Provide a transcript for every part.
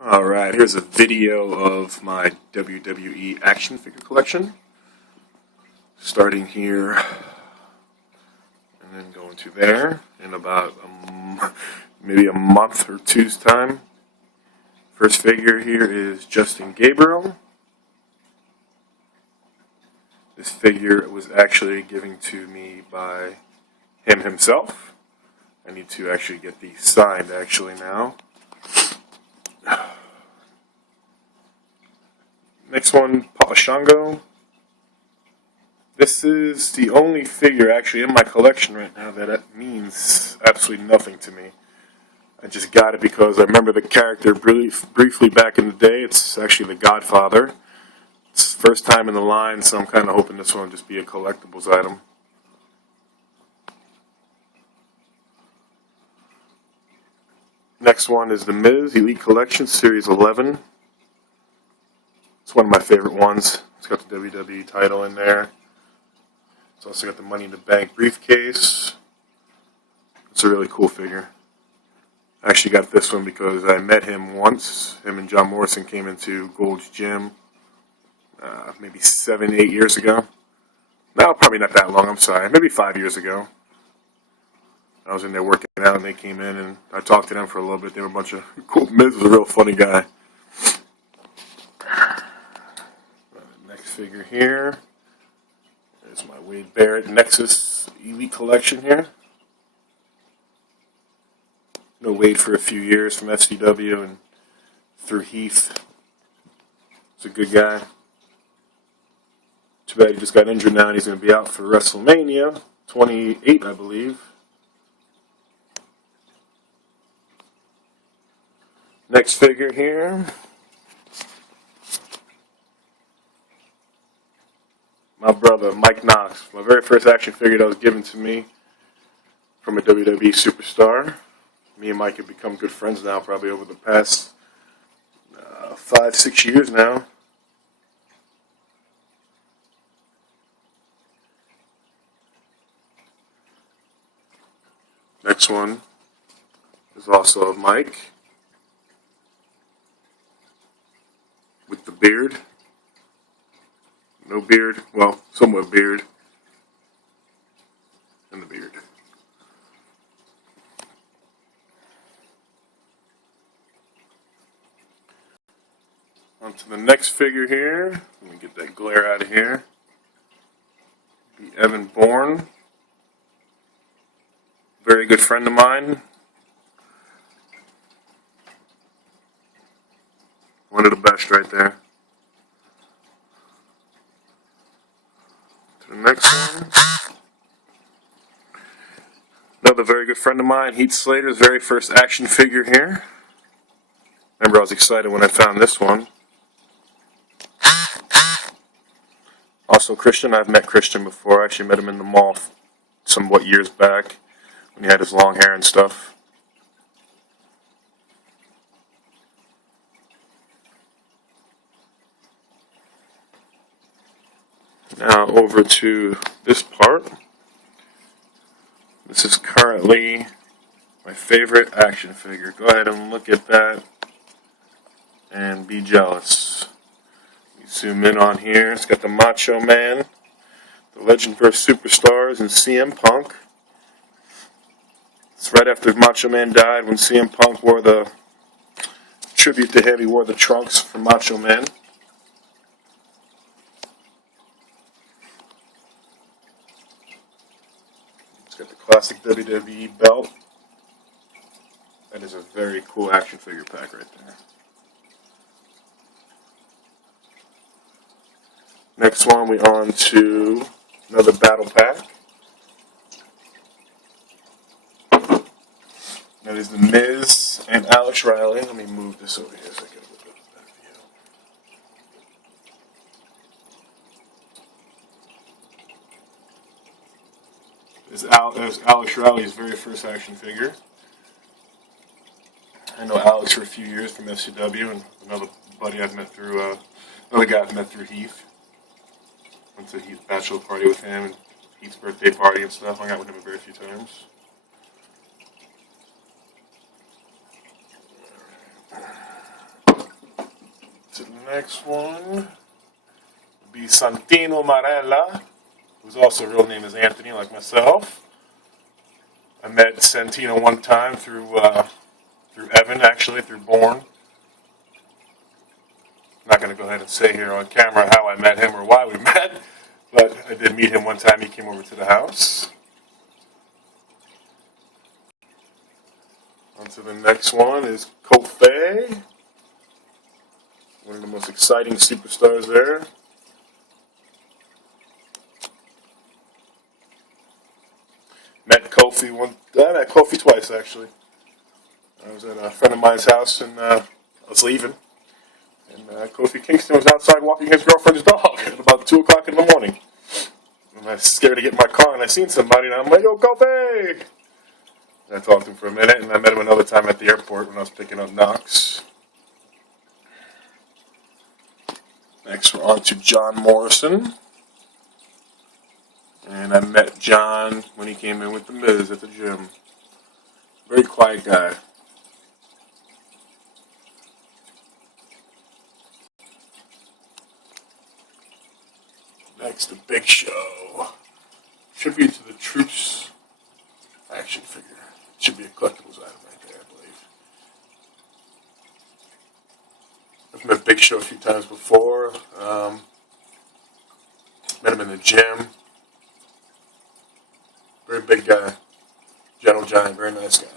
Alright, here's a video of my WWE action figure collection. Starting here and then going to there in about maybe a month or two's time. First figure here is Justin Gabriel. This figure was actually given to me by him himself. I need to actually get these signed actually now. Next one, Paul Shango. This is the only figure actually in my collection right now that means absolutely nothing to me. I just got it because I remember the character briefly back in the day. It's actually the Godfather. It's first time in the line, so I'm kind of hoping this one will just be a collectibles item. Next one is The Miz Elite Collection Series 11. It's one of my favorite ones. It's got the WWE title in there. It's also got the Money in the Bank briefcase. It's a really cool figure. I actually got this one because I met him once. Him and John Morrison came into Gold's Gym maybe 7, 8 years ago. No, probably not that long, I'm sorry. Maybe 5 years ago. I was in there working out and they came in and I talked to them for a little bit. They were a bunch of cool. Miz was a real funny guy. Next figure here. There's my Wade Barrett Nexus Elite Collection here. No Wade for a few years from FCW and through Heath. He's a good guy. Too bad he just got injured now and he's going to be out for WrestleMania 28, I believe. Next figure here. My brother, Mike Knox. My very first action figure that was given to me from a WWE superstar. Me and Mike have become good friends now, probably over the past 5, 6 years now. Next one is also of Mike. With the beard. No beard. Well, somewhat beard. And the beard. On to the next figure here. Let me get that glare out of here. Be Evan Bourne. Very good friend of mine. One of the best right there. To the next one. Another very good friend of mine, Heath Slater's very first action figure here. Remember, I was excited when I found this one. Also, Christian. I've met Christian before. I actually met him in the mall somewhat years back when he had his long hair and stuff. Now over to this part. This is currently my favorite action figure. Go ahead and look at that and be jealous. You zoom in on here. It's got the Macho Man, the Legend vs. Superstars, and CM Punk. It's right after Macho Man died when CM Punk wore the tribute to him. He wore the trunks for Macho Man. Got the classic WWE belt. That is a very cool action figure pack right there. Next one, we on to another battle pack. That is The Miz and Alex Riley. Let me move this over here so I can get a little bit of that view. There's Alex Riley's very first action figure. I know Alex for a few years from FCW, and another buddy I've met through, another guy I've met through Heath. Went to Heath's bachelor party with him, and Heath's birthday party and stuff. Hung out with him a very few times. To the next one would be Santino Marella, whose also real name is Anthony, like myself. I met Santino one time through Evan, actually, through Bourne. I'm not going to go ahead and say here on camera how I met him or why we met, but I did meet him one time. He came over to the house. On to the next one is Kofi, one of the most exciting superstars there. Met Kofi twice, actually. I was at a friend of mine's house, and I was leaving. And Kofi Kingston was outside walking his girlfriend's dog at about 2 o'clock in the morning. And I was scared to get in my car, and I seen somebody, and I'm like, "Yo, Kofi!" And I talked to him for a minute, and I met him another time at the airport when I was picking up Knox. Next, we're on to John Morrison. And I met John when he came in with the Miz at the gym. Very quiet guy. Next, the Big Show. Tribute to the Troops action figure. Should be a collectibles item right there, I believe. I've met Big Show a few times before. Met him in the gym. Very big guy. Gentle giant, very nice guy.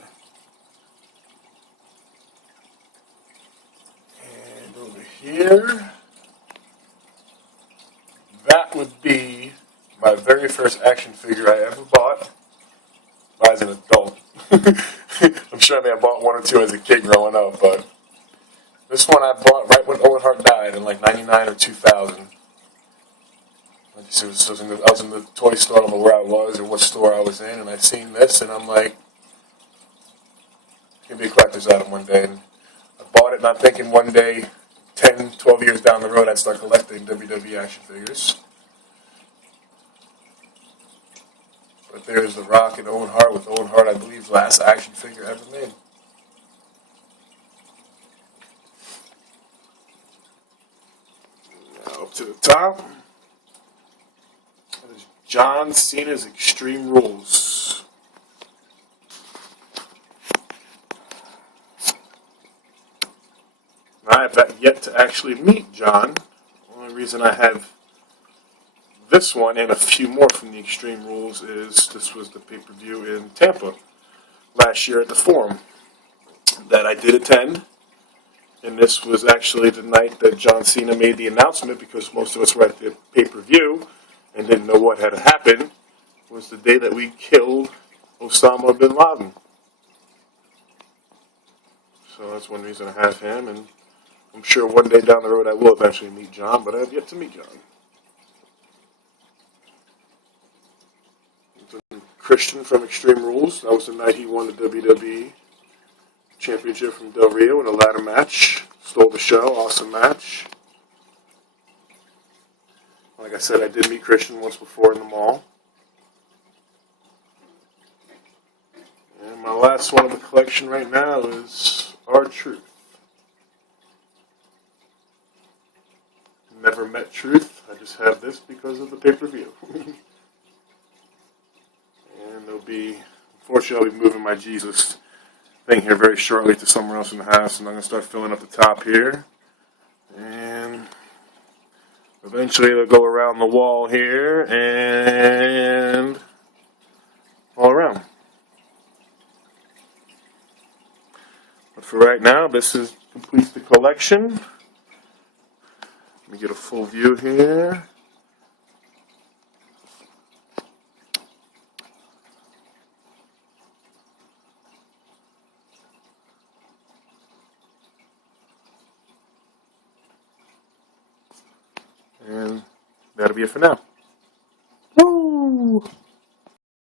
And over here, that would be my very first action figure I ever bought as an adult. I'm sure I may have bought one or two as a kid growing up, but this one I bought right when Owen Hart died in like 99 or 2000. I was in the toy store, I don't know where I was or what store I was in, and I seen this, and I'm like, it's going to be a collector's item one day. And I bought it not thinking one day, 10, 12 years down the road, I'd start collecting WWE action figures. But there's The Rock and Owen Hart, with Owen Hart, I believe, last action figure ever made. Now up to the top. There's John Cena's Extreme Rules. I have yet to actually meet John. The only reason I have this one and a few more from the Extreme Rules is this was the pay-per-view in Tampa last year at the Forum that I did attend. And this was actually the night that John Cena made the announcement, because most of us were at the pay-per-view and didn't know what had happened. It was the day that we killed Osama bin Laden. So that's one reason I have him, and I'm sure one day down the road I will eventually meet John, but I have yet to meet John. Christian from Extreme Rules. That was the night he won the WWE Championship from Del Rio in a ladder match. Stole the show. Awesome match. Like I said, I did meet Christian once before in the mall. And my last one of the collection right now is R-Truth. Never met Truth. I just have this because of the pay-per-view. And there'll be, unfortunately, I'll be moving my Jesus thing here very shortly to somewhere else in the house, and I'm going to start filling up the top here. And eventually it'll go around the wall here and all around. But for right now, this completes the collection. Let me get a full view here. And that'll be it for now.